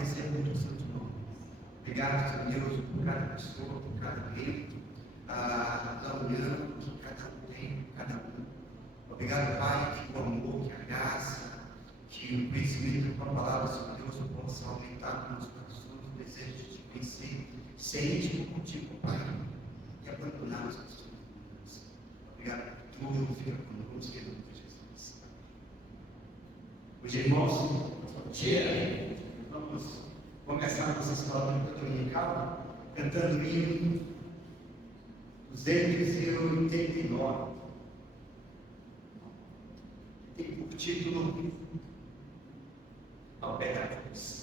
agradecemos o Santo Nome. Obrigado, Senhor Deus, por cada pessoa, por cada membro, da união que cada um tem, cada um. Obrigado, Pai, que o amor, que a graça, que o conhecimento da tua palavra, Senhor Deus, possa aumentar nos corações o desejo de te conhecer, ser íntimo contigo, Pai, e abandonar as pessoas. Obrigado por tudo, fica conosco, em nome de Jesus. Hoje, irmãos, bom dia. Vamos começar a nossa escola dominical cantando o hino 289. Tem por título Ao Pé da Cruz.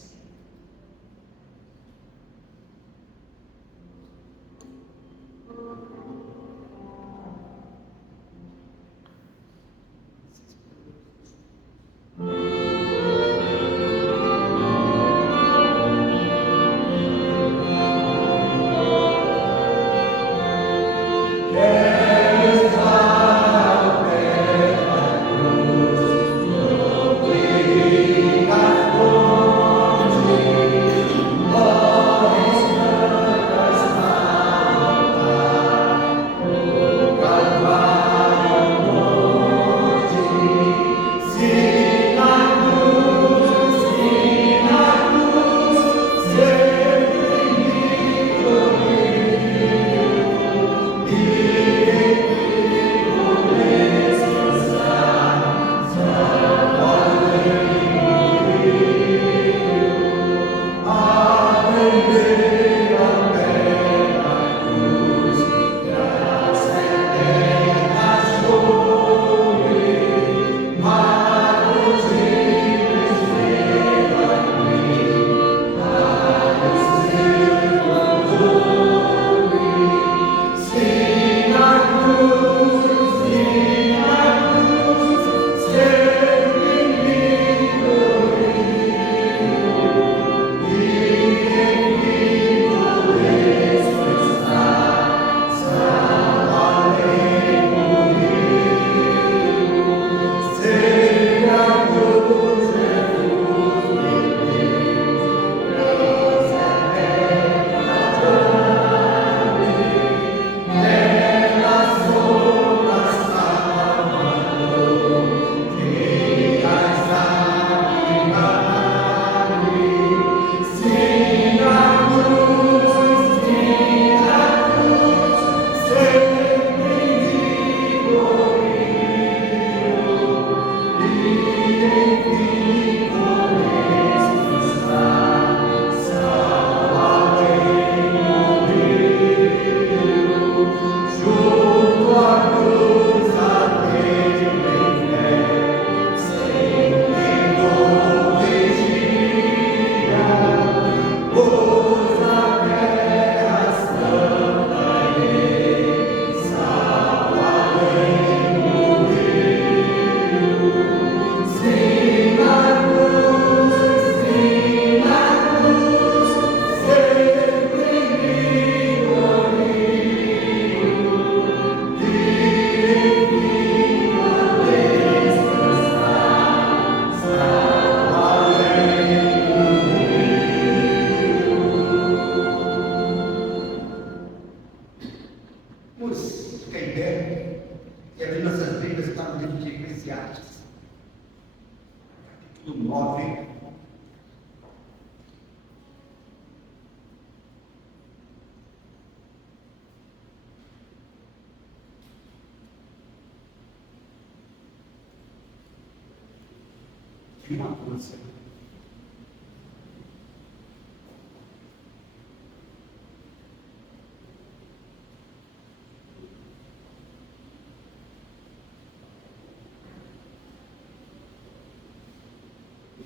Uma coisa.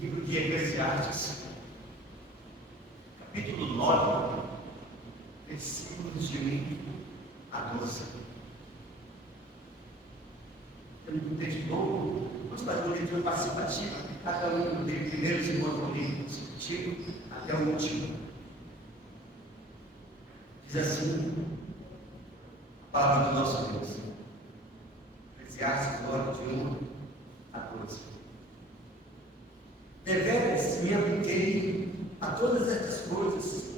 Livro de Eclesiastes, capítulo 9, versículos de 1 a 12. Eu não texto longo, gostaria de uma leitura participativa, cada um tem primeiro e segundo livro discutido até o último. Diz assim a palavra do nosso Deus. Eclesiastes 9, de 1 a 12. Deveras me apliquei a todas essas coisas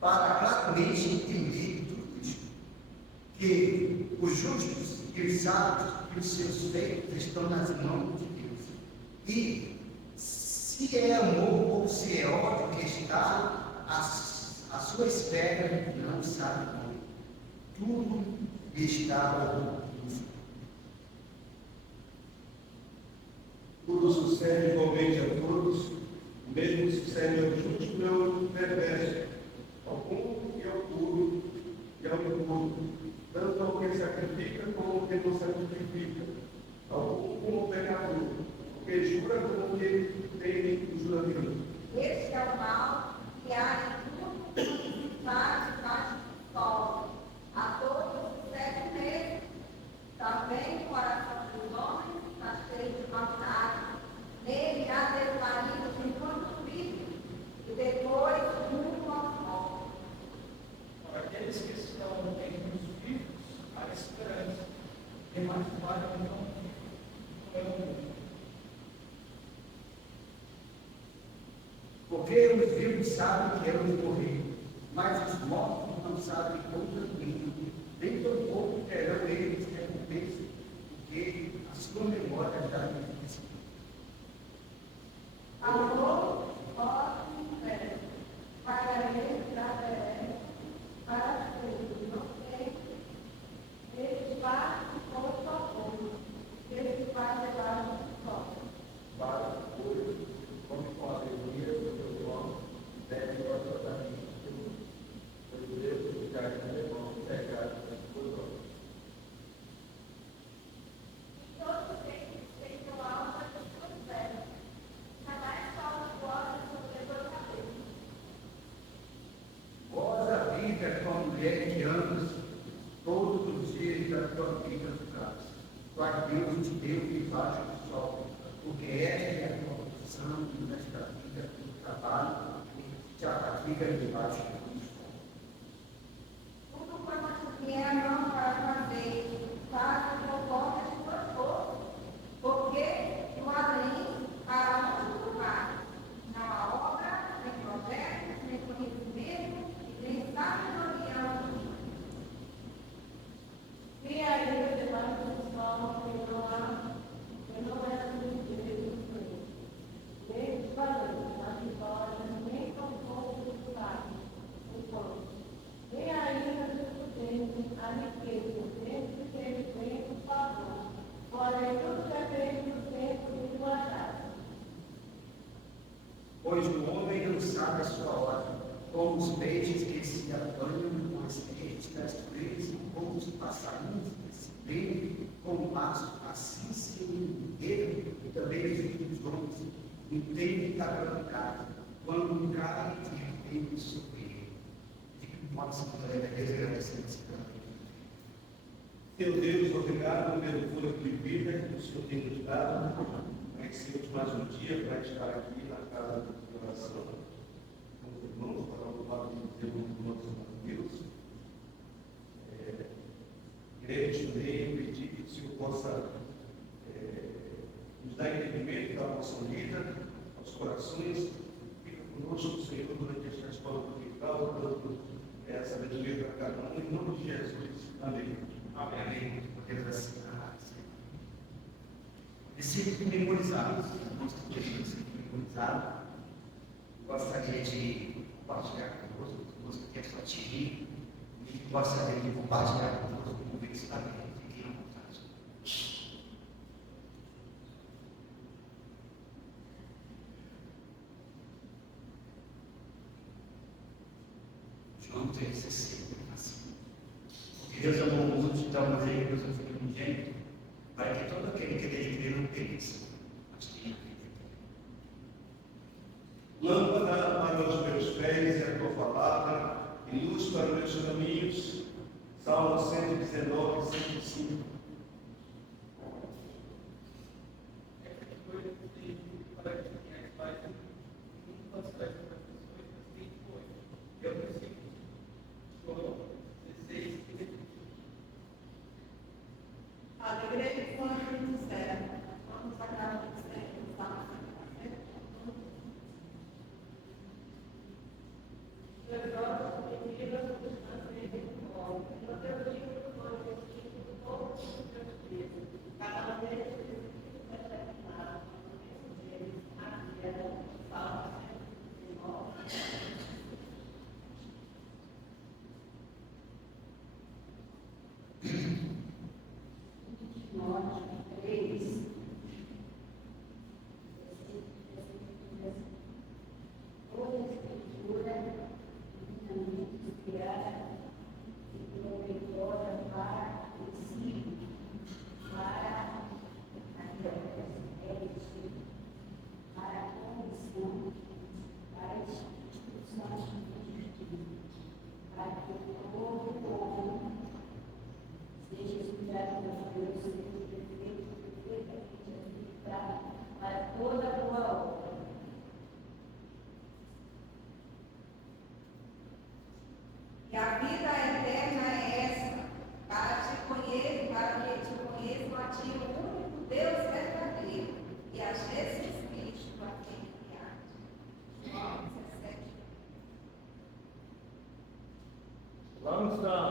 para claramente entender tudo isso. Que os justos e os sábios e os seus feitos estão nas mãos de Deus. E se é amor ou se é ódio que está à sua espera, não sabe como. Tudo está oculto. Tudo sucede igualmente a todos, o mesmo sucede ao justo e ao perverso, ao bom e ao puro e ao impuro, tanto ao que sacrifica como ao que não sacrifica, ao bom como ao pecador, ao que jura como ao que tem o juramento. Este é o mal que há em tudo, faz do sol. A todos sucede o mesmo. Também o coração dos homens está cheio de maldade. Nele há desvarios enquanto vivem, e depois rumo ao sol. Para aqueles que estão entre os vivos, há esperança. E mais vale não é o mundo. Porque os vivos sabem que hão de morrer, mas os mortos não sabem quando dormir. Nem tampouco terão eles recompensa, porque a sua memória já não existe. Amor, ódio e fé. Pagarei da fé para sempre. Não tem. Ele faz com o favor. Ele faz debaixo do sol. Para o puro, como com a alegria do teu nome, deve o tratamento. Pois Deus ficar em irmão, pegar as suas obras. Todos eles têm sua alma de suas pernas. Jamais falta glória sobre a sua cabeça. Goza a vida com a mulher que amas todos os dias da tua vida no caso. Para Deus te deu debaixo do sol, porque esta é a tua posição nesta vida do trabalho e te abriga debaixo do sol. Tudo quanto vier a mão para fazer, faz conforme as suas forças, porque no além há um lugar. Não há obra, nem projetos, nem conhecimento, nem sabedoria. E ainda debaixo do sol, que não é direito nem os valores, as vitórias, nem tampouco os lugares, o pão. Nem ainda discutendo a riqueza, nem que teve bem o favor. Porém, tudo depende do tempo de sua graça. Pois o homem não sabe a sua hora, como os peixes que se apanham com as redes das presas, como os passarinhos que se prendem com o laço, assim se inteiro e também os filhos dos homens, entendem da calamidade, quando cai de repente sobre ele. Fique com a Assembleia agradecendo esse caminho. Seu Deus, obrigado pelo fôlego de vida que o Senhor tem nos dado. Conhecemos mais um dia para estar aqui na casa de oração. Com os irmãos, para o lado de Deus, do nosso Deus. Queremos também pedir que o Senhor possa nos dar entendimento da nossa vida, aos corações. Fica conosco, Senhor, durante esta escola dominical, dando sabedoria para cada um. Em nome de Jesus. Amém. Amém. Podemos assinar. Versículo memorizado, nosso versículo memorizado. Gostaria de compartilhar conosco, que é só atingir, e gostaria de compartilhar conosco o versículo. Fiquem à vontade. João 3,16, assim. Porque Deus amou o mundo de tal maneira que Deus o Filho unigênito, para que todo aquele que nele crê não pereça, mas tenha vida eterna. Lâmpada para os meus pés é a tua palavra, e luz para os meus caminhos. Salmo 119, 105. Alegria quando nos serve. Vamos sacar o mistério do Salmo 117.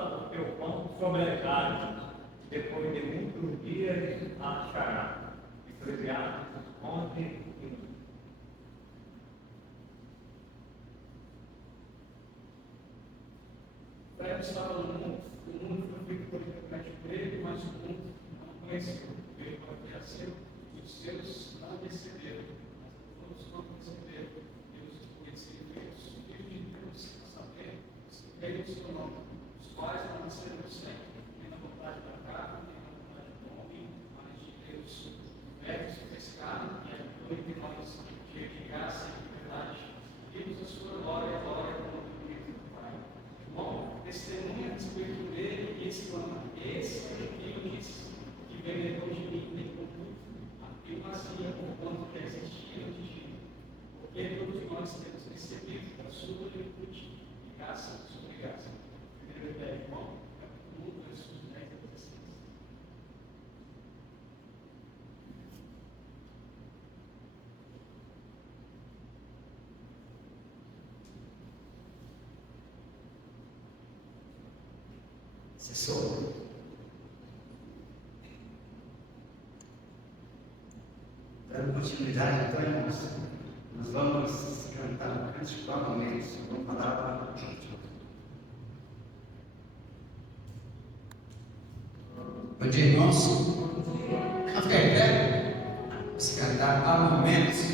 lança o teu pão sobre as águas, depois de muitos dias a achará. Eclesiastes 11:1. Fred estava no mundo, o mundo foi feito por intermédio dele, mas o mundo não conheceu. Veio para que assim, os seus não receberam, mas todos não receberam. Deus conheceu eles, o Filho de Deus, a saber, os que creem no seu nome, os quais não nasceram sempre, nem na vontade da carne, nem na vontade do homem, mas de Deus. Velhos que pescaram e habitou entre nós, cheio de graça e de verdade. Vimos a sua glória, a glória como do Filho do Pai. Bom, testemunha a respeito dele e exclama: esse é o que disse, que vem depois de mim, nem contudo, afirmacia por quanto que existia antes de mim. Porque todos nós temos recebido da sua virtude e graça sobre graça. Primeiro ideia, irmão, capítulo 1, versos 10 a 16. Cessou. Dando continuidade, então, irmãos, nós vamos cantar um cântico novamente, vamos falar. Bom dia, irmãos. Café, né? Vamos cantar há momentos.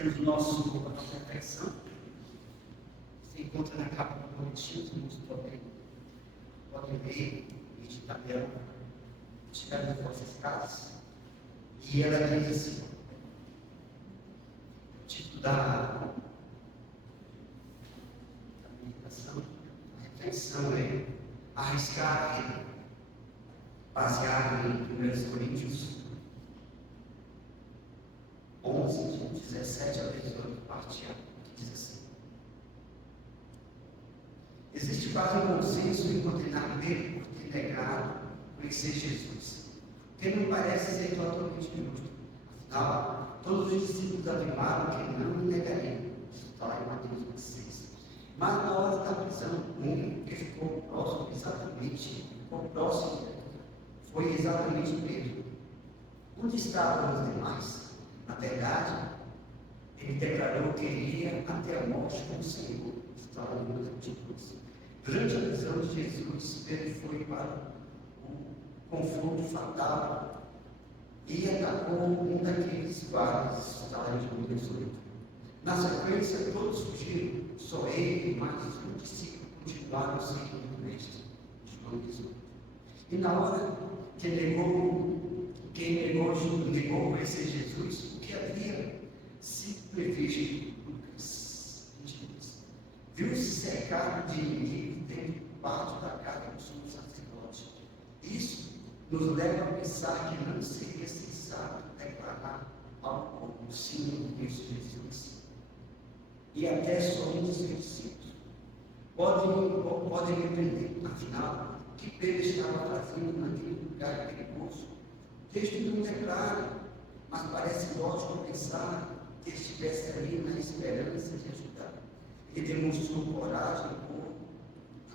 temos o nossa reflexão. Se encontra na capa do boletim, os irmãos podem ver, este tabela, tirar das vossas casas. E ela diz assim, o título da meditação, a reflexão é arriscar a vida. baseado em 1 Coríntios 11, de 17 a 18, parte A, que diz assim: existe quase um consenso em condenar Pedro por ter negado conhecer Jesus, que não parece ser totalmente justo. Afinal, todos os discípulos afirmaram que não o negariam. Isso está lá em Mateus 26. Mas na hora da prisão, que ficou próximo, foi exatamente Pedro. Onde estavam os demais? Na verdade, ele declarou que iria até a morte com o Senhor. Está lá em Mateus. Durante a prisão de Jesus, Pedro foi para o confronto fatal e atacou um daqueles guardas. Está lá em Mateus 18. Na sequência, todos fugiram, só ele e mais um discípulo continuaram seguindo o mestre. João 18. E na hora que negou conhecer Jesus, o que havia se previsto Lucas 22. Viu-se cercado de inimigos dentro do pátio da casa do sumo sacerdote. Isso nos leva a pensar que não seria sensato declarar ao povo sim conheço Jesus e até somente seus discípulos. Podem entender, afinal, o que Pedro estava fazendo naquele lugar perigoso. O texto não declara, mas parece lógico pensar que estivesse ali na esperança de ajudar. Ele demonstrou coragem por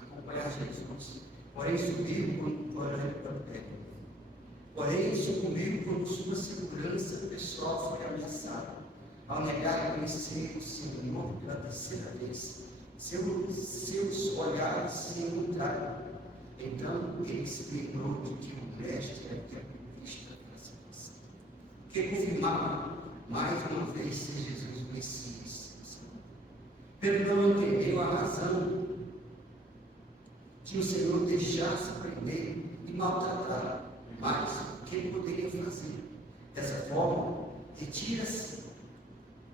acompanhar Jesus, porém sucumbiu quando sua segurança pessoal foi ameaçada. Ao negar conhecer o Senhor pela terceira vez, seus olhares se encontraram. Então ele se lembrou de que o mestre havia previsto a situação, que confirmava mais uma vez ser Jesus o Messias. Pedro não entendeu a razão de o Senhor deixar-se prender e maltratar, mas o que ele poderia fazer? Dessa forma, retira-se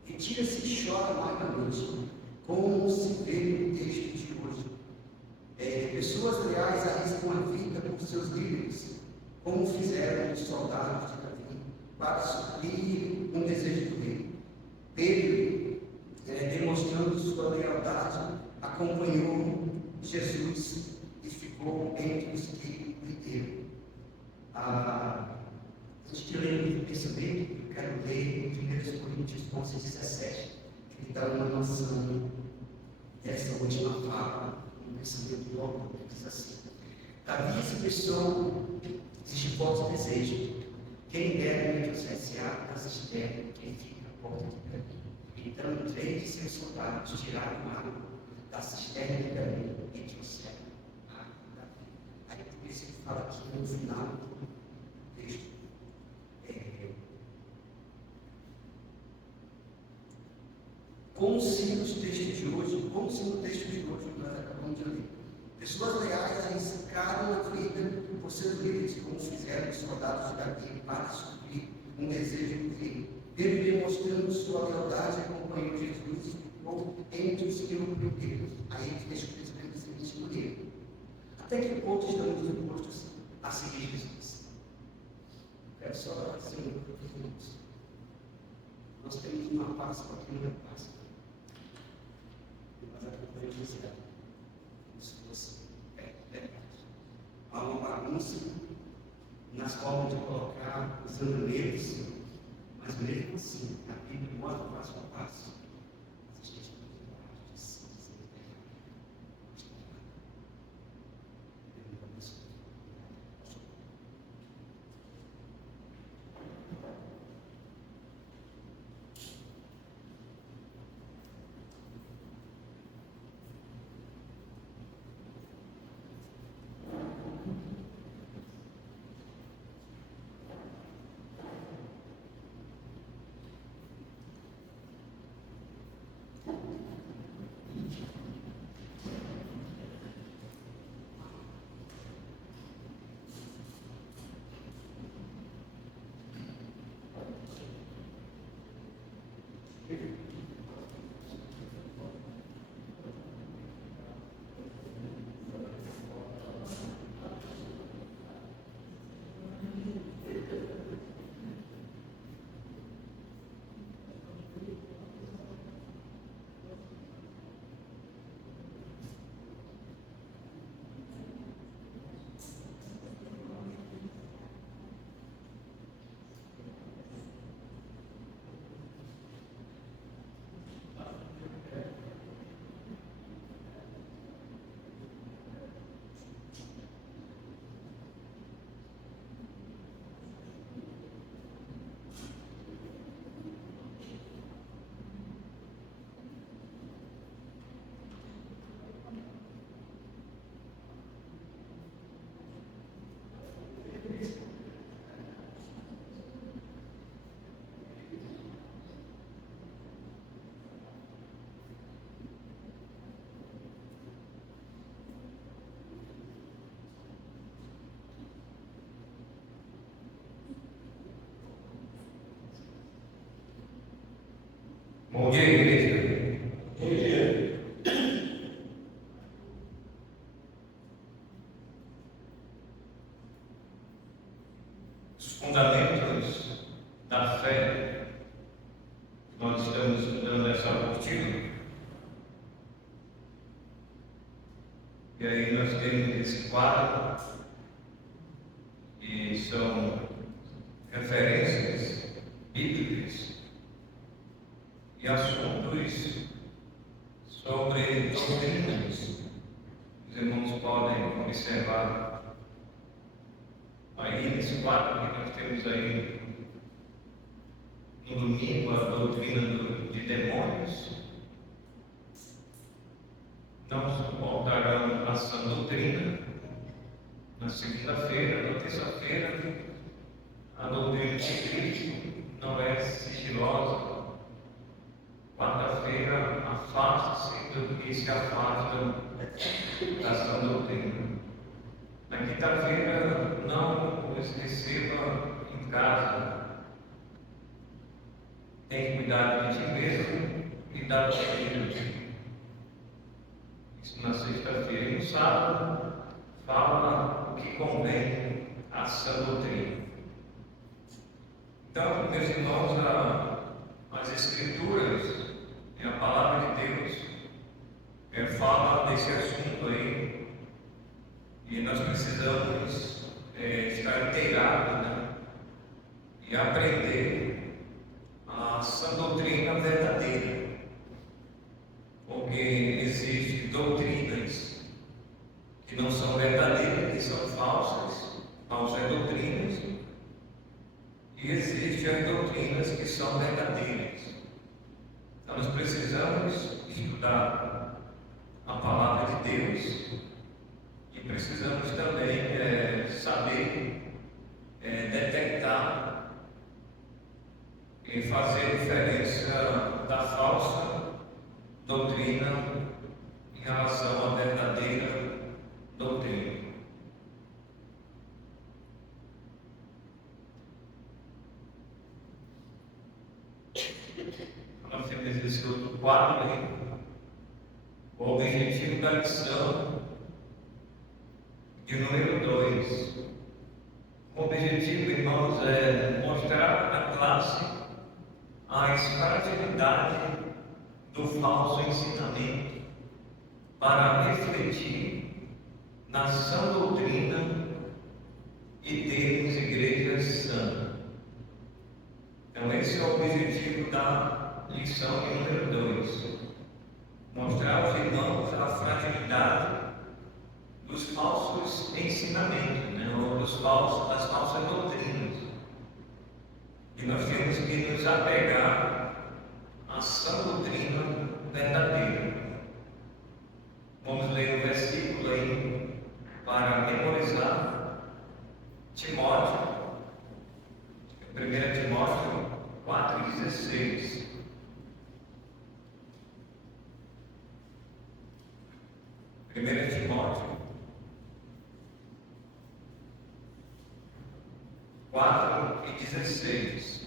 e chora amargamente, como se vê no texto de hoje. Pessoas leais arriscam a vida por seus líderes, como fizeram os soldados de Davi, para suprir um desejo do rei. Pedro, demonstrando sua lealdade, acompanhou Jesus e ficou entre os que viveram. Antes de ler o pensamento, eu quero ler 1 Coríntios 11, 17, que dá uma noção dessa última fala, um pensamento logo, que diz assim: Davi expressou este forte desejo: quem dera me associar da cisterna, quem fica à porta de Davi. Então, 3 de seus soldados tiraram água da cisterna de Davi e trouxeram água de Davi. Aí, por isso, ele fala aqui no final do texto. Como se no texto de hoje, nós acabamos de ler, pessoas leais arriscaram a vida por seus líderes, como fizeram os soldados de Davi para suprir um desejo do rei. Pedro, demonstrando sua lealdade, acompanhou Jesus e ficou entre os que o prenderam. Aí ele deixa o pensamento da seguinte maneira: até que ponto estamos dispostos a seguir Jesus? Quero só dizer um pouco. Nós temos uma Páscoa aqui não é Páscoa. Mas acompanha o Israel. Como se fosse há uma bagunça nas formas de colocar os andaneiros, mas mesmo assim, a Bíblia mostra passo a passo. Mas a gente não tem coragem de se os fundamentos da fé. Nós estamos estudando essa apostila. E aí nós temos esse quadro, que são referências bíblicas e assuntos sobre doutrinas. Os irmãos podem observar aí nesse quadro que nós temos aí no domingo, a doutrina de demônios. Não suportarão a sã doutrina. Na segunda-feira, na terça-feira, a doutrina de Cristo não é sigilosa. Quarta-feira, afaste-se do que se afasta da sã doutrina. Na quinta-feira, não os receba em casa. Tem cuidado de ti mesmo e da tua vida. Isso na sexta-feira. E no sábado, fala o que convém à sã doutrina. Então, meus irmãos, as Escrituras e a palavra de Deus fala desse assunto aí, e nós precisamos estar inteirados, né? E aprender a sã doutrina verdadeira, porque existem doutrinas que não são verdadeiras, que são falsas doutrinas, e existem as doutrinas que são verdadeiras. Então nós precisamos estudar a palavra de Deus e precisamos também saber detectar e fazer diferença da falsa doutrina em relação à verdadeira doutrina. Nós temos esse outro quadro aí. O objetivo da lição de número 2. O objetivo, irmãos, é mostrar à classe a fragilidade do falso ensinamento para refletir na sã doutrina e termos igrejas sãs. Então esse é o objetivo da lição de número 2. Mostrar aos irmãos a fragilidade dos falsos ensinamentos, né? Ou das falsas doutrinas. E nós temos que nos apegar à sã doutrina verdadeira. Vamos ler o versículo aí para memorizar. Timóteo, 1 Timóteo 4,16. Primeira Timóteo 4,16.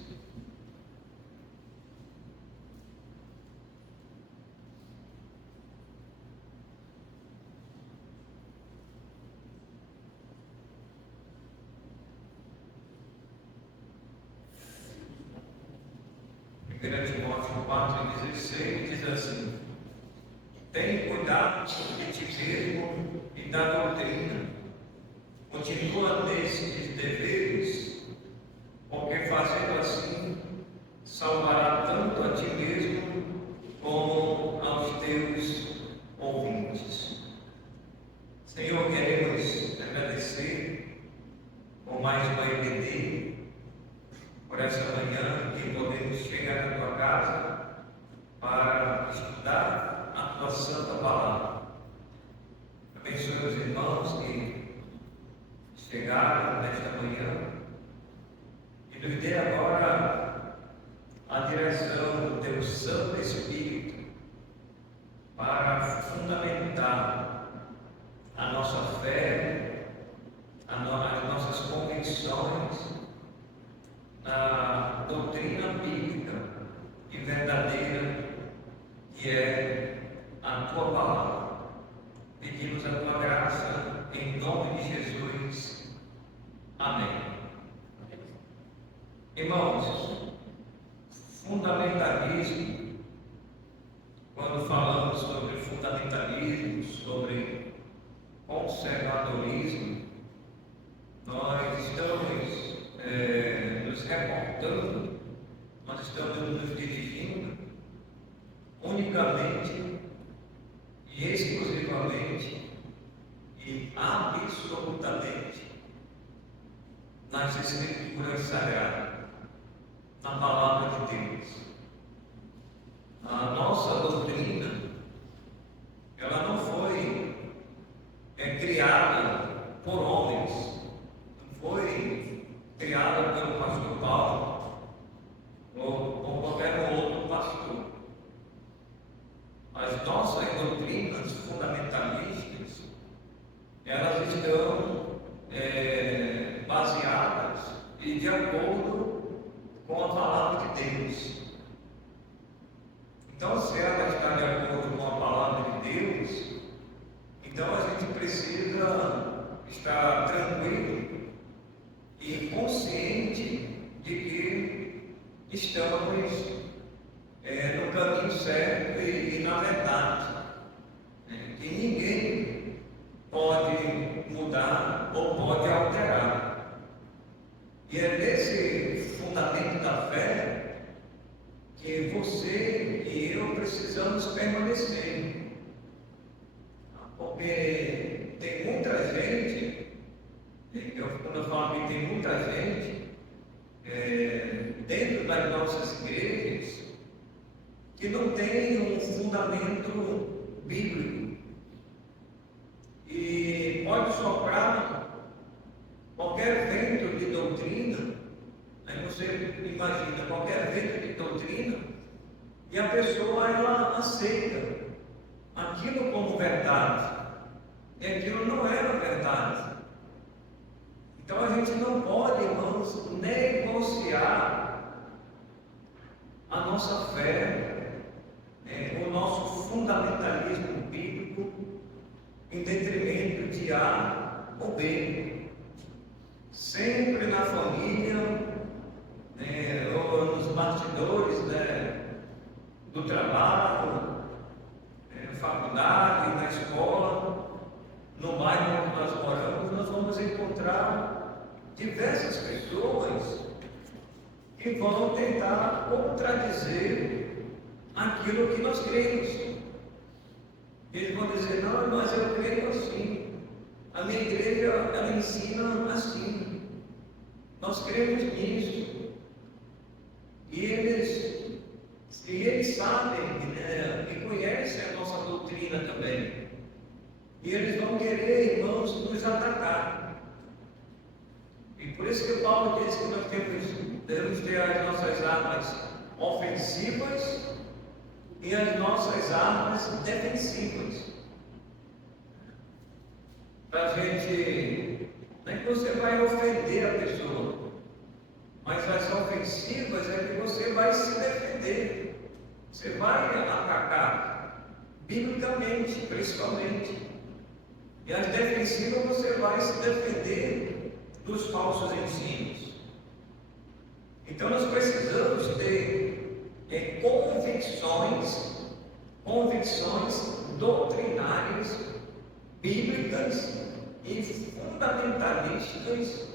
Primeira Timóteo 4,16 diz assim: tem cuidado de ti mesmo e da doutrina. Continua nestes deveres, porque fazendo assim, salvará tanto a ti mesmo como aos teus ouvintes. Senhor, queremos agradecer por mais uma EBD, por essa manhã que podemos chegar na tua casa para estudar a tua santa palavra. Abençoe os irmãos que chegaram nesta manhã e nos dê agora a direção do teu Santo Espírito para fundamentar a nossa fé, as nossas convicções na doutrina bíblica e verdadeira que é a tua palavra. Pedimos a tua graça em nome de Jesus. Amém. Irmãos, fundamentalismo, quando falamos sobre fundamentalismo, sobre conservadorismo, nós estamos nos reportando, nós estamos nos dirigindo unicamente e exclusivamente e absolutamente nas Escrituras Sagradas, na Palavra de Deus. A nossa doutrina, ela não foi criada por homens, não foi criada pelo pastor Paulo ou por qualquer outro pastor. As nossas doutrinas fundamentalistas, elas estão baseadas e de acordo com a Palavra de Deus. Então, se ela está de acordo com a Palavra de Deus, então a gente precisa estar tranquilo e consciente de que estamos no caminho certo e na verdade, que ninguém pode mudar ou pode alterar. E é nesse fundamento da fé que você e eu precisamos permanecer. Porque tem muita gente, quando eu falo que tem muita gente dentro das nossas igrejas que não tem um fundamento bíblico. E pode soprar qualquer vento de doutrina, aí você imagina qualquer vento de doutrina, e a pessoa ela aceita aquilo como verdade, e aquilo não era verdade. Então a gente não pode, irmãos, negociar a nossa fé, o nosso fundamentalismo bíblico, em detrimento de A ou B. Sempre na família, ou nos bastidores do trabalho, na faculdade, na escola, no bairro onde nós moramos, nós vamos encontrar diversas pessoas que vão tentar contradizer aquilo que nós cremos. Eles vão dizer: não, mas eu creio assim, a minha igreja ela ensina assim, nós cremos nisso. E eles sabem e conhecem a nossa doutrina também. E eles vão querer, irmãos, nos atacar. E por isso que Paulo diz que nós devemos ter as nossas armas ofensivas e as nossas armas defensivas. Para a gente, não é que você vai ofender a pessoa, mas as ofensivas é que você vai se defender, você vai atacar, biblicamente, principalmente. E as defensivas você vai se defender dos falsos ensinos. Então nós precisamos ter convicções doutrinárias, bíblicas e fundamentalistas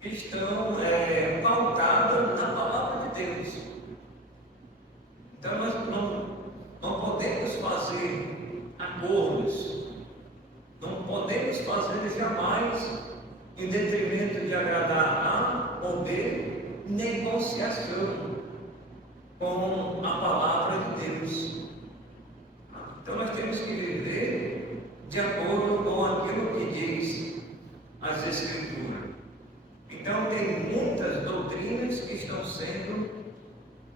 que estão pautadas na Palavra de Deus. Então nós não podemos fazer acordos, não podemos fazer jamais, em detrimento de agradar A ou B, negociação com a Palavra de Deus. Então nós temos que viver de acordo com aquilo que diz as Escrituras. Então tem muitas doutrinas que estão sendo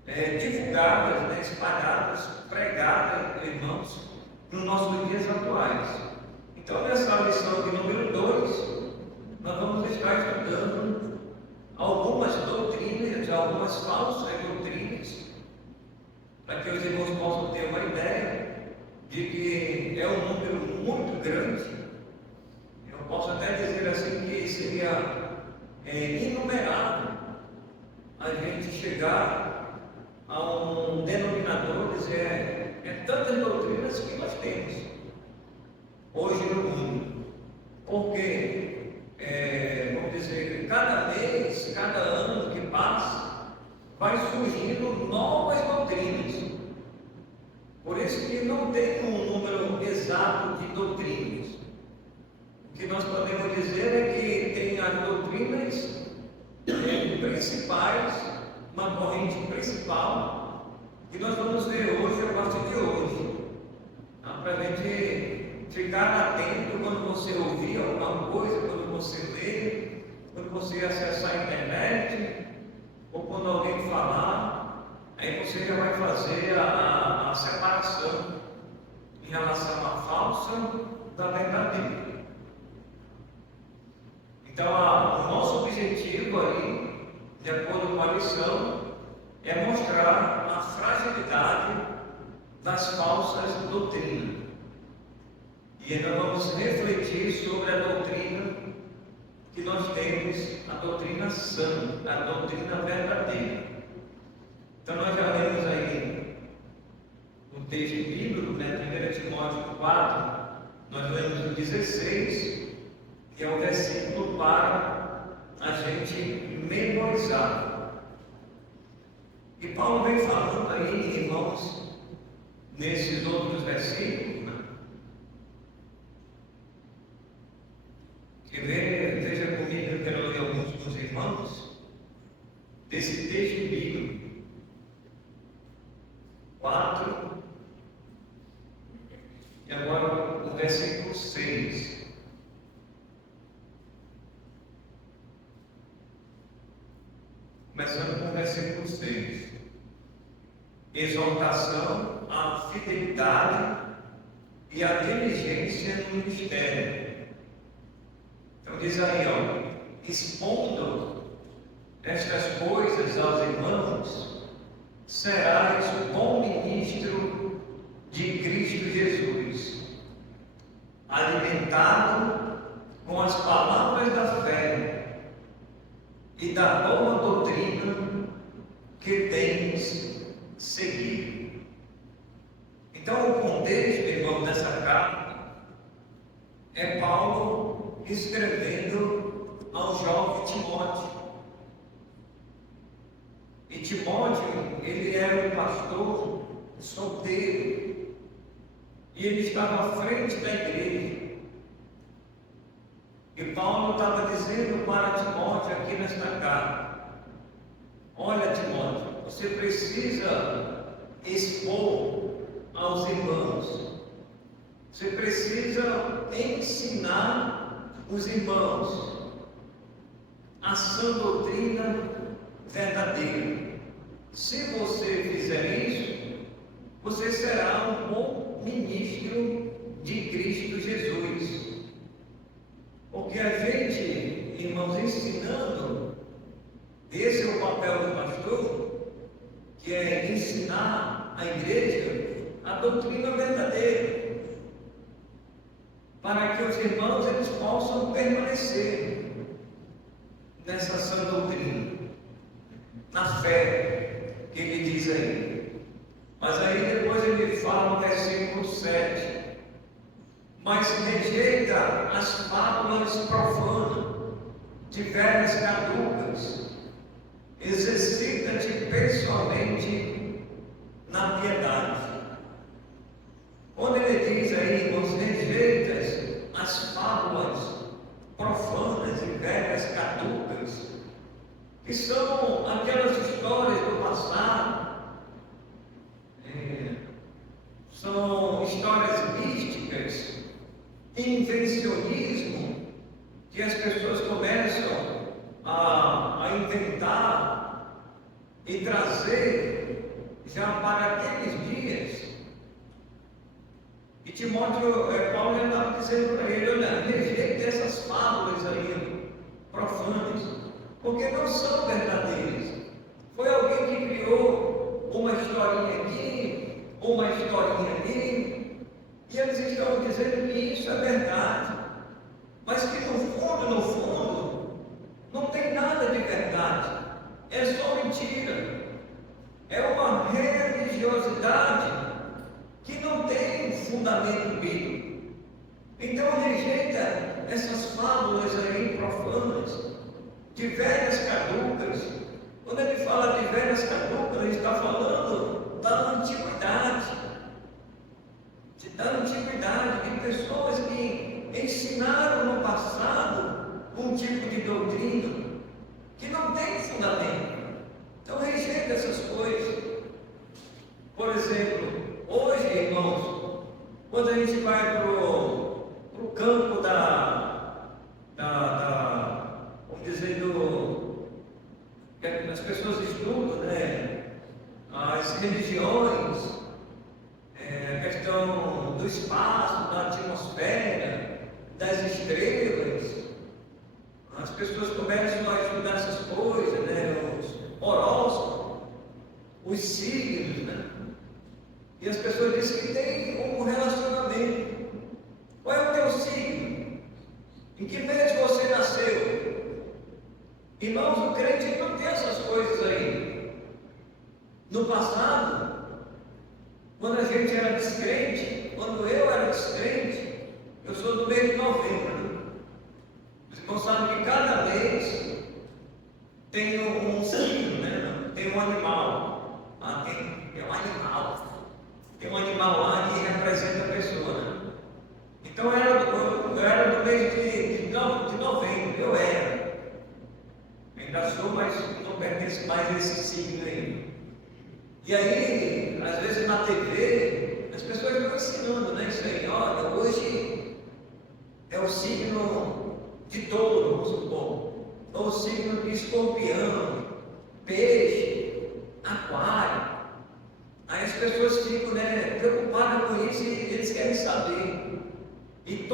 divulgadas, espalhadas, pregadas, irmãos, nos nossos dias atuais. Então nessa lição de número 2, nós vamos estar estudando algumas doutrinas, algumas falsas doutrinas, para que os irmãos possam ter uma ideia de que é um número muito grande. Eu posso até dizer assim que seria inumerável a gente chegar a um denominador e dizer, é tantas doutrinas que nós temos hoje no mundo. Porque, vamos dizer, cada mês, cada ano que passa, vai surgindo novas doutrinas. Por isso que não tem um número exato de doutrinas. O que nós podemos dizer é que tem as doutrinas principais, uma corrente principal, que nós vamos ver hoje, a partir de hoje. Para a gente ficar atento quando você ouvir alguma coisa, quando você lê, quando você acessar a internet, ou quando alguém falar, aí você já vai fazer a separação em relação à falsa da verdadeira. Então, o nosso objetivo aí, de acordo com a lição, é mostrar a fragilidade das falsas doutrinas. E ainda vamos refletir sobre a doutrina que nós temos, a doutrina sã, a doutrina verdadeira. Então, nós já lemos aí o texto bíblico, 1 Timóteo 4, nós lemos o 16, que é o versículo para a gente memorizar. E Paulo vem falando aí, irmãos, nesses outros versículos, que veja comigo, eu quero ler alguns dos irmãos, desse texto bíblico, 4, e agora o versículo 6. Começando com o versículo 6. Exortação à fidelidade e à diligência no ministério. Então diz aí, expondo estas coisas aos irmãos, serás bom ministro de Cristo Jesus, alimentado com as palavras da fé e da boa doutrina que tens seguido. Então, o contexto, irmão, dessa carta é Paulo escrevendo ao jovem Timóteo. E Timóteo, ele era um pastor solteiro, e ele estava à frente da igreja. E Paulo estava dizendo para Timóteo aqui nesta carta: olha, Timóteo, você precisa expor aos irmãos, você precisa ensinar os irmãos a sã doutrina verdadeira. Se você fizer isso, você será um bom ministro de Cristo Jesus. Porque a gente, irmãos, ensinando, esse é o papel do pastor, que é ensinar a igreja a doutrina verdadeira, para que os irmãos eles possam permanecer nessa sã doutrina, na fé que ele diz aí. Mas aí depois ele fala no versículo 7: mas rejeita as fábulas profanas, de velhas caducas, exercita-te pessoalmente na piedade. Quando ele diz aí, irmãos, rejeitas as fábulas profanas e velhas caducas, que são aquelas histórias do passado, são histórias místicas, invencionismo, que as pessoas começam a inventar e trazer já para aqueles dias. E Timóteo, Paulo já estava dizendo para ele: olha, rejeite essas fábulas aí profanas, porque não são verdadeiras. Foi alguém que criou uma historinha aqui, uma historinha ali, e eles estão dizendo que isso é verdade, mas que no fundo, não tem nada de verdade, é só mentira. de velhas caducas. Quando ele fala de velhas caducas, ele está falando da antiguidade. Da antiguidade, de pessoas que ensinaram no passado um tipo de doutrina que não tem fundamento. Então rejeita essas coisas. Por exemplo, hoje, irmãos, quando a gente vai para o campo vamos dizer, que as pessoas estudam, né? As religiões, a questão do espaço, da atmosfera, das estrelas. As pessoas começam a estudar essas coisas, né? Os horóscopos, os signos, né? E as pessoas dizem que tem um relacionamento. Qual é o teu signo? Em que mês você nasceu? Irmãos, o crente não tem essas coisas aí. No passado, quando a gente era descrente, quando eu era descrente, eu sou do mês de novembro. Os irmãos sabem que cada mês tem um signo, né? Tem um animal. Tem um animal. Tem um animal lá que representa a pessoa, né? Então eu era do mês de novembro, eu era. Ainda sou, mas não pertenço mais a esse signo aí. E aí, às vezes na TV, as pessoas estão ensinando, né? Isso aí, olha, hoje é o signo de touro, vamos supor. Ou o signo de escorpião, peixe, aquário. Aí as pessoas ficam, né, preocupadas com isso e eles querem saber. E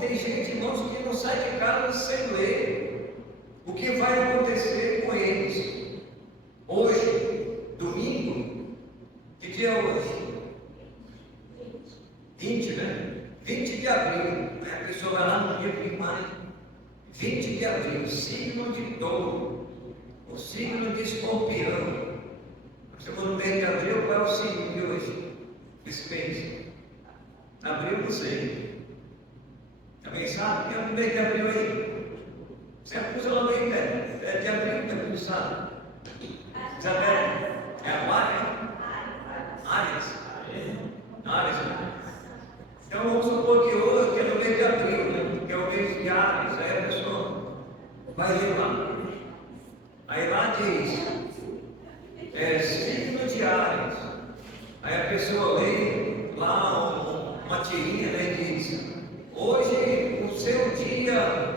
tem gente, irmãos, que não sai de casa sem ler o que vai acontecer com eles. Hoje, domingo, que dia é hoje? 20, né? 20 de abril. A pessoa vai lá no dia primário. 20 de abril, signo de touro, o signo de escorpião. Estamos no mês de abril, qual é o signo de hoje? Dispense. Abril, não sei. Também sabe? Quem é no mês de abril aí? Você acusa lá bem, né? É de abril, também não sabe. Isabel, é Aquário? Áries. Áries. Então vamos supor que hoje, que é no mês de abril, né? Que é o mês de Áries, aí a pessoa vai ler lá. Aí lá diz, signo de Áries. Aí a pessoa lê lá uma tirinha, né? E diz, hoje o seu dia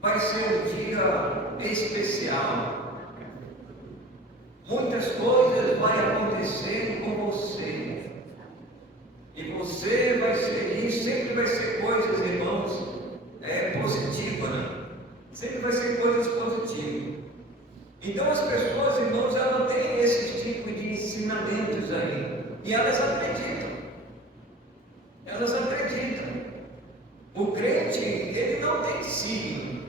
vai ser um dia especial. Muitas coisas vão acontecer com você. E você vai ser isso, sempre vai ser coisas, irmãos, positivas, né? Sempre vai ser coisas positivas. Então as pessoas, irmãos, elas têm esse tipo de ensinamentos aí. E elas acreditam. Elas acreditam. O crente, ele não tem signo.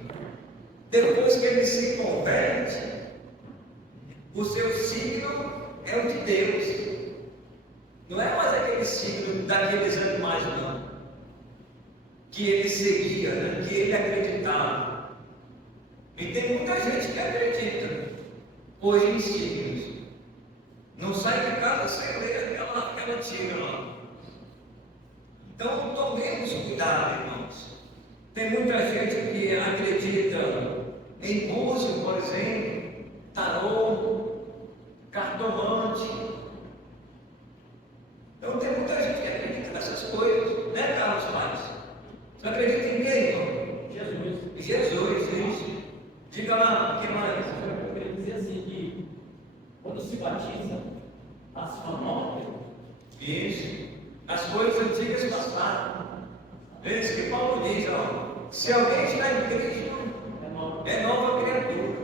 Depois que ele se converte, o seu signo é o de Deus. Não é mais aquele signo daqueles animais, não. Que ele seguia, né? Que ele acreditava. E tem muita gente que acredita hoje em signos. Não sai de casa sem ler aquela tira lá. Então tomemos cuidado, irmãos. Tem muita gente que acredita em búzio, por exemplo, tarô, cartomante. Então tem muita gente que acredita nessas coisas, né, Carlos Paz? Você acredita em quem, irmão? Jesus, isso. Diga lá, o que mais? Eu queria dizer assim que quando se batiza, as famosas. Isso. As coisas antigas passaram. Esse que Paulo diz, ó. Se alguém está em Cristo, é nova criatura.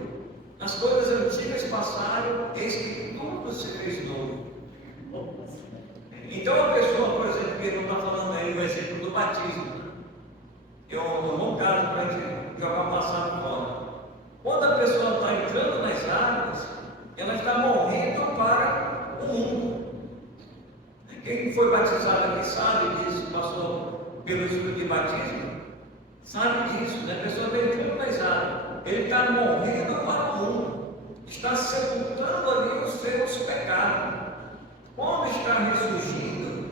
As coisas antigas passaram, eis que tudo se fez novo. Então a pessoa, por exemplo, que não está falando aí o exemplo do batismo. Eu não caso para a gente jogar o passado fora. Quando a pessoa está entrando nas águas, ela está morrendo para o mundo. Quem foi batizado aqui sabe disso, passou pelo estudo de batismo, sabe disso, né? A pessoa está entrando nas águas, ele está morrendo está ressurgindo,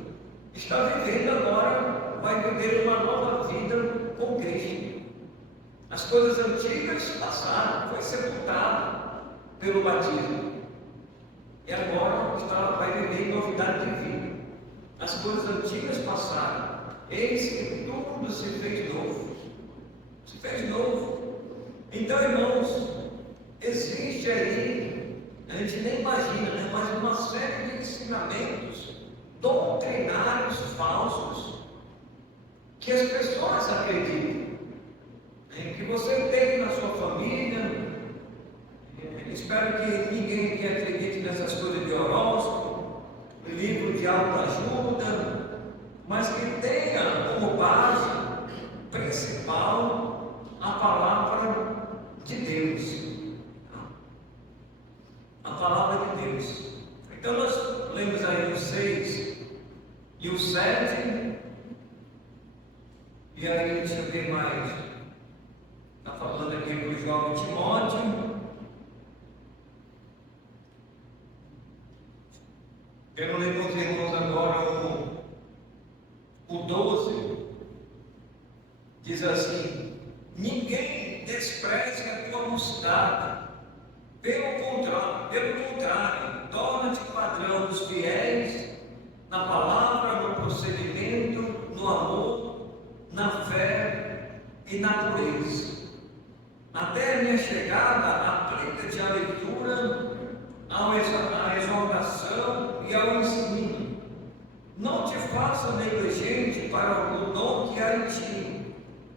está vivendo agora, vai viver uma nova vida com Cristo. As coisas antigas passaram, foi sepultado pelo batismo. E agora vai viver em novidade de vida. As coisas antigas passaram, eis que tudo se fez novo. Se fez novo. Então, irmãos, existe aí, a gente nem imagina, né? Mas uma série de ensinamentos doutrinários falsos que as pessoas acreditam, né? Que você tem na sua família. Espero que ninguém que acredite nessas coisas de horóscopo, livro de autoajuda, mas que tenha como base principal a palavra de Deus. A palavra de Deus. Então nós lemos aí o 6 e o 7, e aí deixa eu ver mais. Está falando aqui para o jovem Timóteo. Quero ler com os irmãos agora o 12. Diz assim: ninguém despreze a tua mocidade, pelo contrário, torna-te padrão dos fiéis na palavra, no procedimento, no amor, na fé e na pureza. Até a minha chegada, aplica-te à leitura, à exortação e ao ensino. Não te faça negligente para o dom que há em ti,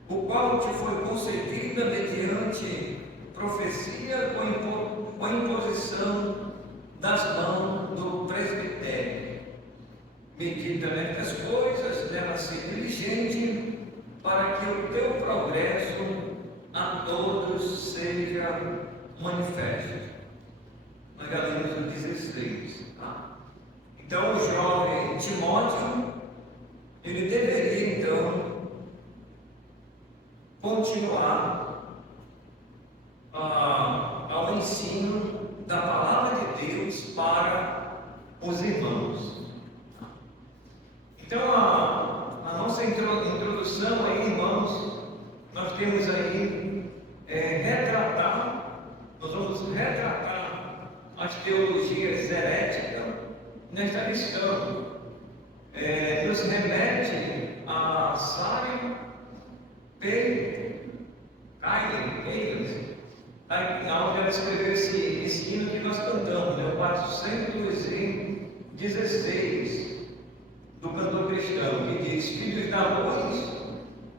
o qual te foi concedida mediante profecia com a imposição das mãos do presbitério. Medita nestas coisas, nela ser diligente, para que o teu progresso a todos seja manifesto. Nós já lemos o 16. Tá? Então, o jovem Timóteo, ele deveria então continuar ao ensino da palavra de Deus para os irmãos. Então, a nossa introdução aí, irmãos, nós temos aí nós vamos retratar as teologias heréticas nesta questão. Nos remete a Sarah P. Kailen, onde ela escreveu esse hino que nós cantamos, o 416 do cantor cristão, que diz: filhos da luz,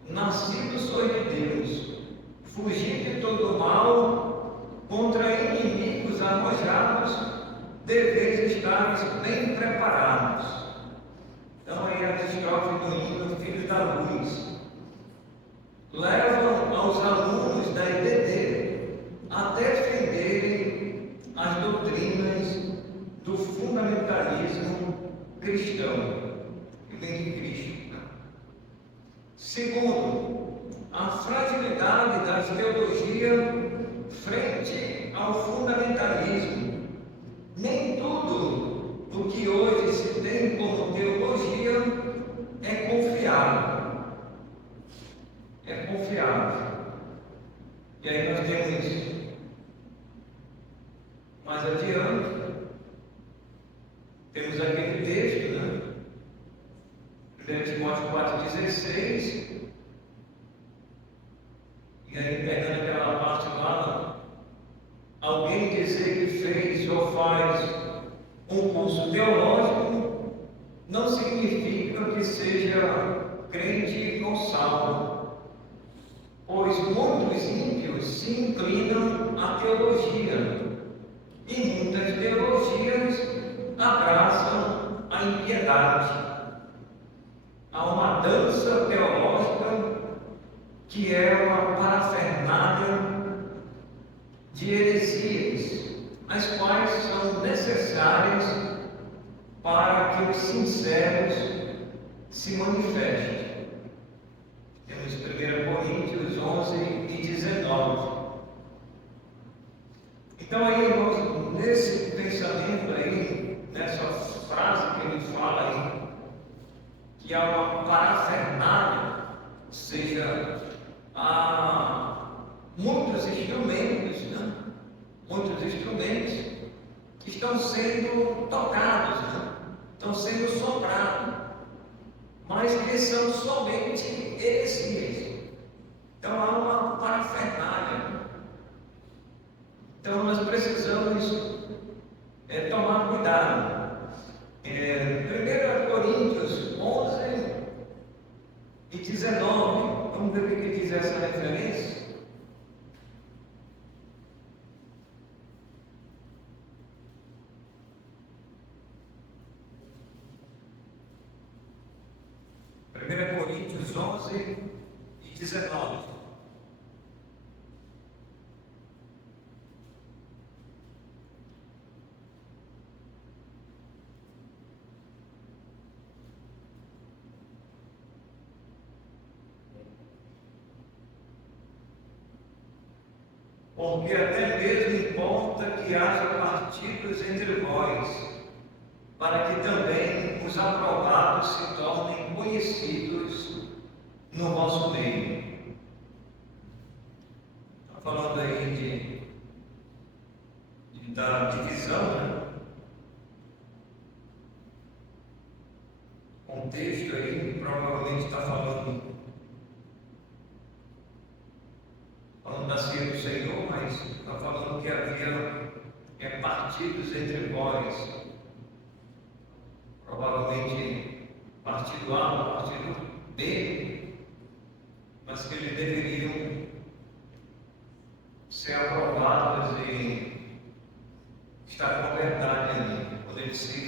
nascidos sois de Deus, fugindo de todo mal, contra inimigos arrojados, deveis estar bem preparados. Então aí a estrofe do hino, filhos da luz, levam aos alunos da IBD a defenderem as doutrinas do fundamentalismo cristão, que vem de Cristo. Segundo, a fragilidade da teologia frente ao fundamentalismo. Nem tudo o que hoje se tem como teologia é confiável. E aí nós temos mais adiante, temos aquele texto, né? 1 Timóteo 4,16. E aí, pegando aquela parte lá, alguém dizer que fez ou faz um curso teológico não significa que seja crente ou salvo, pois muitos ímpios se inclinam à teologia e muitas teologias abraçam a impiedade. Há uma dança teológica que é uma parafernália de heresias, as quais são necessárias para que os sinceros se manifestem. Temos 1 Coríntios 11 e 19. Então aí, irmãos, nesse pensamento aí, nessa frase que ele fala, fala aí que há uma parafernália, ou seja, há muitos instrumentos, né? Muitos instrumentos que estão sendo tocados, né? Estão sendo soprados, mas que são somente heresias. Então há uma parafernália. Então nós precisamos tomar cuidado. 1 Coríntios 11 e 19, vamos ver o que diz essa referência. Coríntios 11 e 19. Porque até mesmo importa que haja partidos entre vós, para que também os aprovados se tornem conhecidos no vosso meio. Está falando aí da divisão, né? O contexto aí provavelmente está falando da ceia do Senhor, mas está falando que havia partidos entre vós. Provavelmente partido A, partido B, mas que eles deveriam ser aprovados e estar com a verdade ali, quando eles se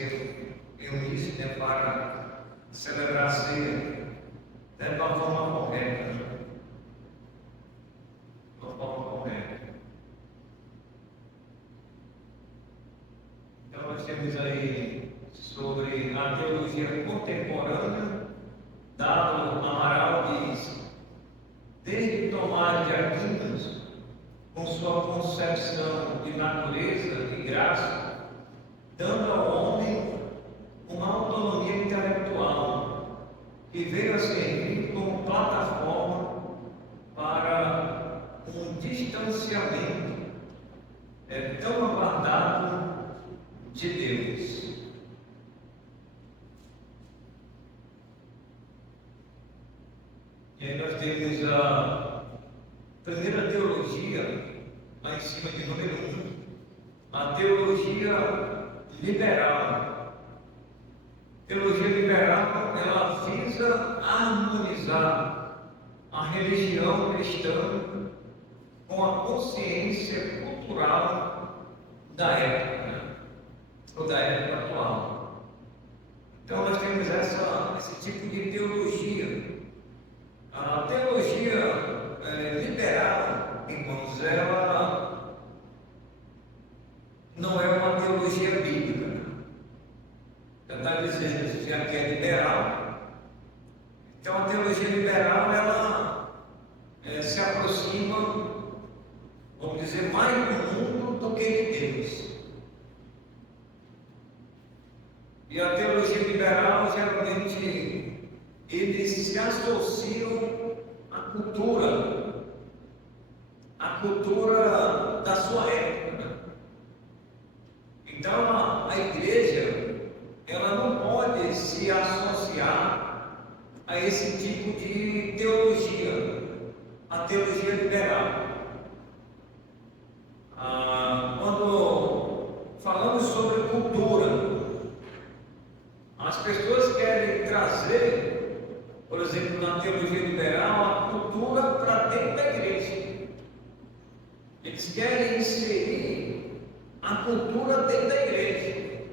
reunissem, né, para celebrar a ceia de uma forma correta. De uma forma correta. Então nós temos aí sobre a teologia contemporânea, Dado Amaral diz: desde Tomás de Aquino, com sua concepção de natureza e graça, dando ao homem uma autonomia intelectual que veio a servir como plataforma para um distanciamento tão aguardado de Deus. E aí nós temos a primeira teologia, lá em cima de número 1, a teologia liberal. Teologia liberal, ela visa harmonizar a religião cristã com a consciência cultural da época, né? Ou da época atual. Então nós temos esse tipo de teologia. A teologia liberal, irmãos, ela não é uma teologia bíblica. Já está dizendo, já que é liberal. Então a teologia liberal, ela se aproxima, vamos dizer, mais do mundo do que de Deus. E a teologia liberal, geralmente, eles se associam à cultura da sua época. Né? Então a igreja, ela não pode se associar a esse tipo de teologia, a teologia liberal. Quando falamos sobre cultura, as pessoas querem trazer, por exemplo, na teologia liberal, a cultura para dentro da igreja. Eles querem inserir a cultura dentro da igreja.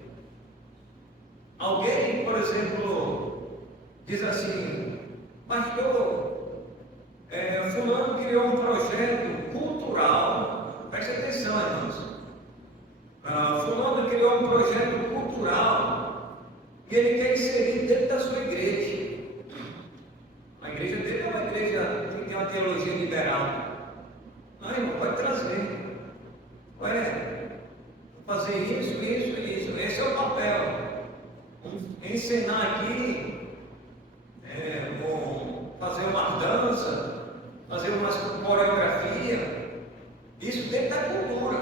Alguém, por exemplo, diz assim: pastor, fulano criou um projeto cultural. Preste atenção, irmãos. Fulano criou um projeto cultural e ele quer inserir dentro da sua igreja. A igreja dele é uma igreja que tem uma teologia liberal. Não, irmão, pode trazer. Vai fazer isso. Esse é o papel. ensinar aqui, fazer uma dança, fazer uma coreografia. Isso dentro da cultura.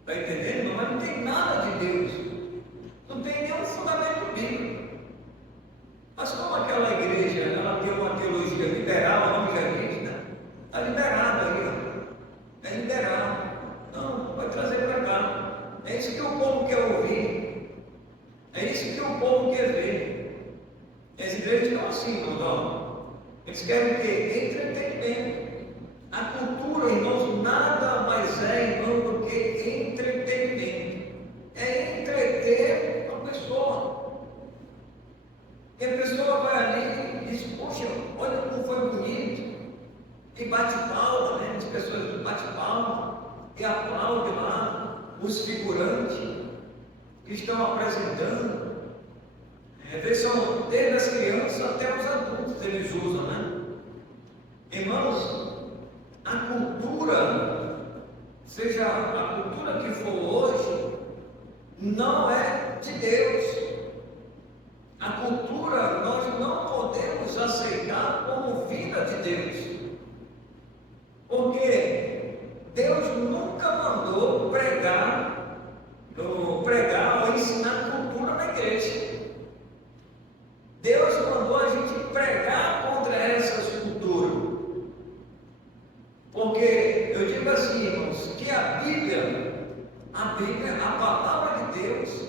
Está entendendo? Mas não tem nada de Deus. Não tem nenhum fundamento bíblico. Mas como aquela igreja, ela tem uma teologia liberal, o nome já diz, né? Está liberado aí, ó. É liberal. Não, vai trazer para cá. É isso que o povo quer ouvir. É isso que o povo quer ver. As igrejas estão assim, não. Eles querem o quê? Entretenimento. A cultura, irmãos, nada mais é, irmão, do que entretenimento. É entreter a pessoa. E a pessoa vai ali e diz, poxa, olha como foi bonito. E bate palma, né? As pessoas batem palma e aplaudem lá os figurantes que estão apresentando. São desde as crianças até os adultos, eles usam, né? Irmãos, a cultura, seja a cultura que for hoje, não é de Deus. A cultura nós não podemos aceitar como vinda de Deus. Porque Deus nunca mandou pregar ou ensinar cultura na igreja. Deus mandou a gente pregar contra essas culturas. Porque eu digo assim, irmãos, que a Bíblia, a palavra de Deus,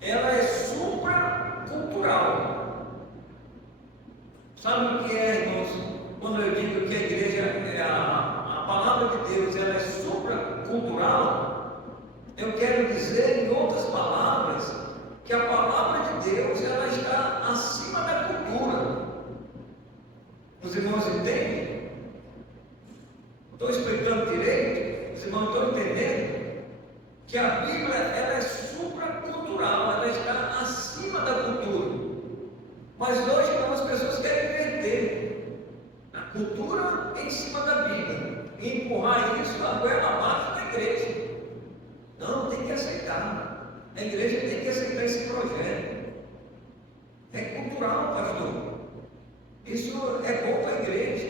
ela é supracultural. Sabe o que é, irmãos, quando eu digo que a igreja, a palavra de Deus, ela é supracultural? Eu quero dizer, em outras palavras, que a palavra de Deus, ela está acima da cultura. Os irmãos entendem? Estou explicando direito? Os irmãos estão entendendo? Que a Bíblia, ela é supracultural, ela está acima da cultura. Mas hoje, as pessoas querem inverter a cultura em cima da Bíblia e empurrar isso a goela abaixo da igreja. Não, tem que aceitar. A igreja tem que aceitar esse projeto. É cultural, pastor. Isso é bom para a igreja.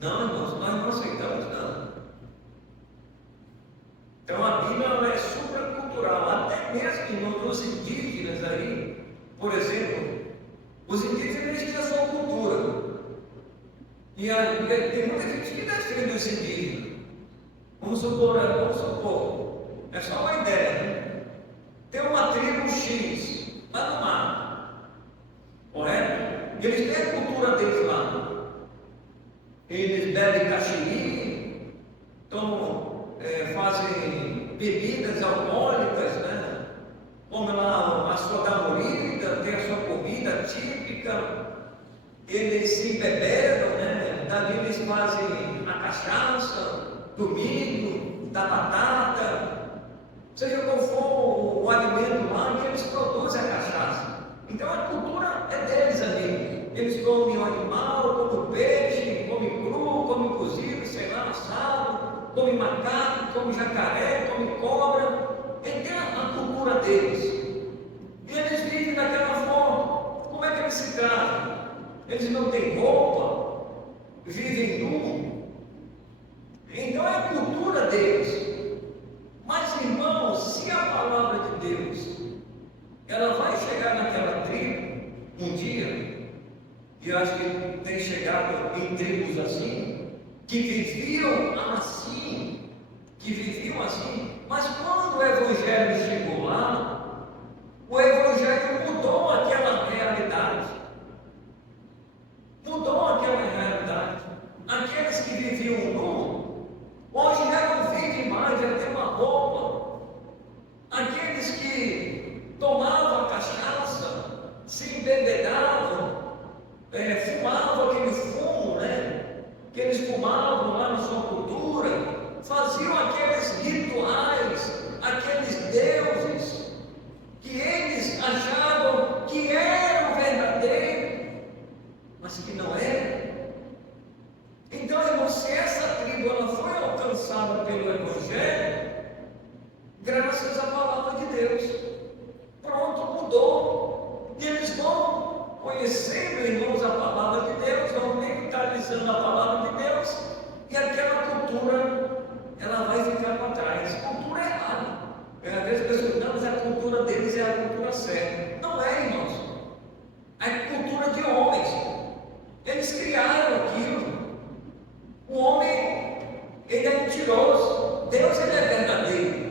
Não, irmãos, nós não aceitamos, não. Então a Bíblia ela é supracultural. Até mesmo, irmãos, os indígenas aí, por exemplo, os indígenas eles tinham a sua cultura. E tem muita gente que defende os indígenas. Vamos supor, é só uma ideia, né? Tem uma tribo X lá no mar, correto? Eles têm a cultura deles lá. Eles bebem caxiri, fazem bebidas alcoólicas, né? Comem lá a sua tamborida, tem a sua comida típica. Eles se embebedam, né? Dali eles fazem a cachaça, do milho, da batata. Seja qual for o alimento lá, que eles produzem a cachaça. Então a cultura é deles ali. Eles comem o animal, comem peixe, comem cru, comem cozido, sei lá, assado, comem macaco, comem jacaré, comem cobra. Eles têm a cultura deles. E eles vivem daquela forma. Como é que eles se tratam? Eles não têm roupa, vivem nu. Então é a cultura deles. Mas, irmãos, se a palavra de Deus ela vai chegar naquela tribo um dia, e eu acho que tem chegado em tribos assim, que viviam assim, mas quando o Evangelho chegou lá, o Evangelho mudou aquela realidade. Aqueles que viviam nu, hoje já não vivem mais, já tem uma roupa. Aqueles que tomavam a cachaça, se embebedavam, fumavam aquele fumo, né? Que eles fumavam lá na sua cultura, forma certa. Não é, irmãos. É cultura de homens. Eles criaram aquilo. O homem, ele é mentiroso. Deus, ele é verdadeiro.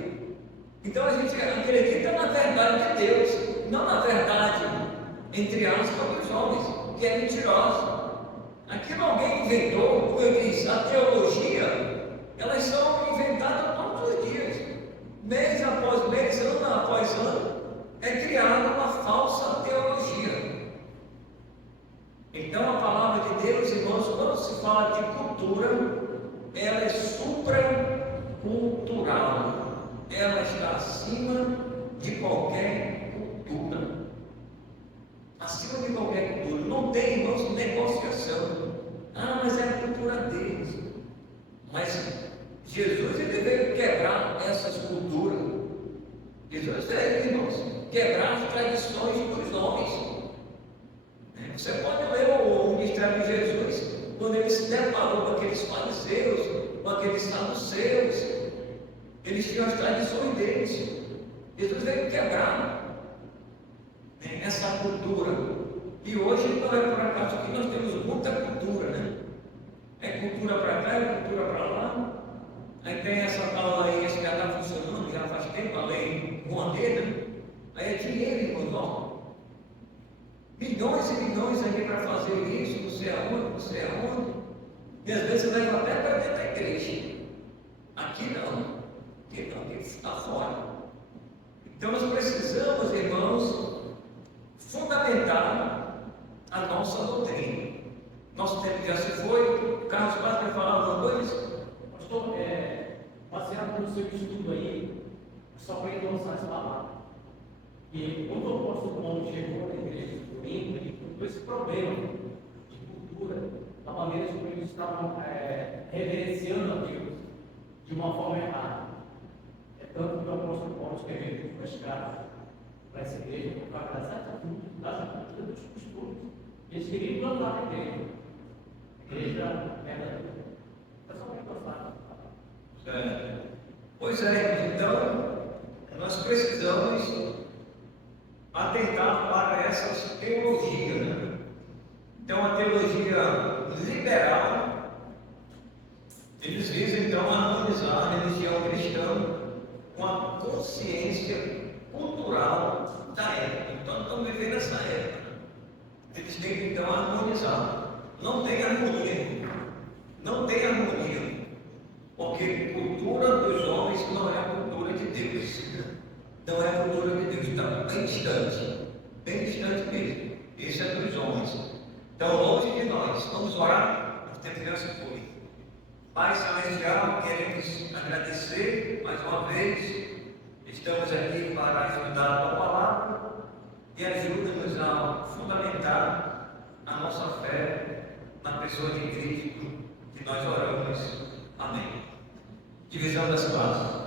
Então a gente acredita na verdade de Deus, não na verdade, entre aspas, dos homens, que é mentirosa. Aquilo alguém inventou, como eu disse, a teologia, elas são inventadas todos os dias, mês após mês, ano após ano, é criada uma falsa teologia. Então a palavra de Deus, irmãos, quando se fala de cultura, ela é supracultural, ela está acima de qualquer cultura. Acima de qualquer cultura. Não tem, irmãos, negociação. Ah, mas é a cultura deles. Mas Jesus, ele veio quebrar essas culturas. Jesus veio, irmãos, quebrar as tradições dos homens. Você pode ler o ministério de Jesus, quando ele se deparou com aqueles fariseus, com aqueles saduceus. Eles tinham as tradições deles. Jesus veio quebrar essa cultura. E hoje não é por acaso que nós temos muita cultura, né? É cultura para cá, é cultura para lá. Aí tem essa tal aí, esse já está funcionando, já faz tempo, a lei Rouanet, né? Aí é dinheiro, irmão, ó. Milhões e milhões aí para fazer isso, não sei aonde, não sei aonde. E às vezes leva até para dentro da igreja. Aqui não. Aqui não, aqui está fora. Então nós precisamos, irmãos, fundamentar a nossa doutrina. Nosso tempo já se foi. O Carlos Paz vai falar alguma coisa? Pastor, baseado no seu estudo aí, só para endossar essa palavra. E quando o apóstolo Paulo chegou na igreja de Corinto, ele encontrou esse problema de cultura, da maneira como eles estavam reverenciando a Deus de uma forma errada. É tanto que o apóstolo Paulo escreveu duas cartas para essa igreja, para tratar da cultura dos costumes. Eles queriam implantar a igreja. A igreja verdadeira. É só para endossar. Pois é, então nós precisamos atentar para essas teologias, né? Então a teologia liberal, eles visam então harmonizar a religião cristã com a consciência cultural da época. Então estamos vivendo essa época. Eles têm que então harmonizar. Não tem harmonia. Não tem harmonia. Porque cultura dos homens não é a cultura de Deus. Não é a cultura de Deus. Está bem distante mesmo. Esse é dos homens. Então, longe de nós. Vamos orar. O tempo já se foi. Pai Celestial, queremos agradecer mais uma vez. Estamos aqui para ajudar a tua palavra e ajuda-nos a fundamentar a nossa fé na pessoa de Cristo que nós oramos. Amém. Divisão das classes.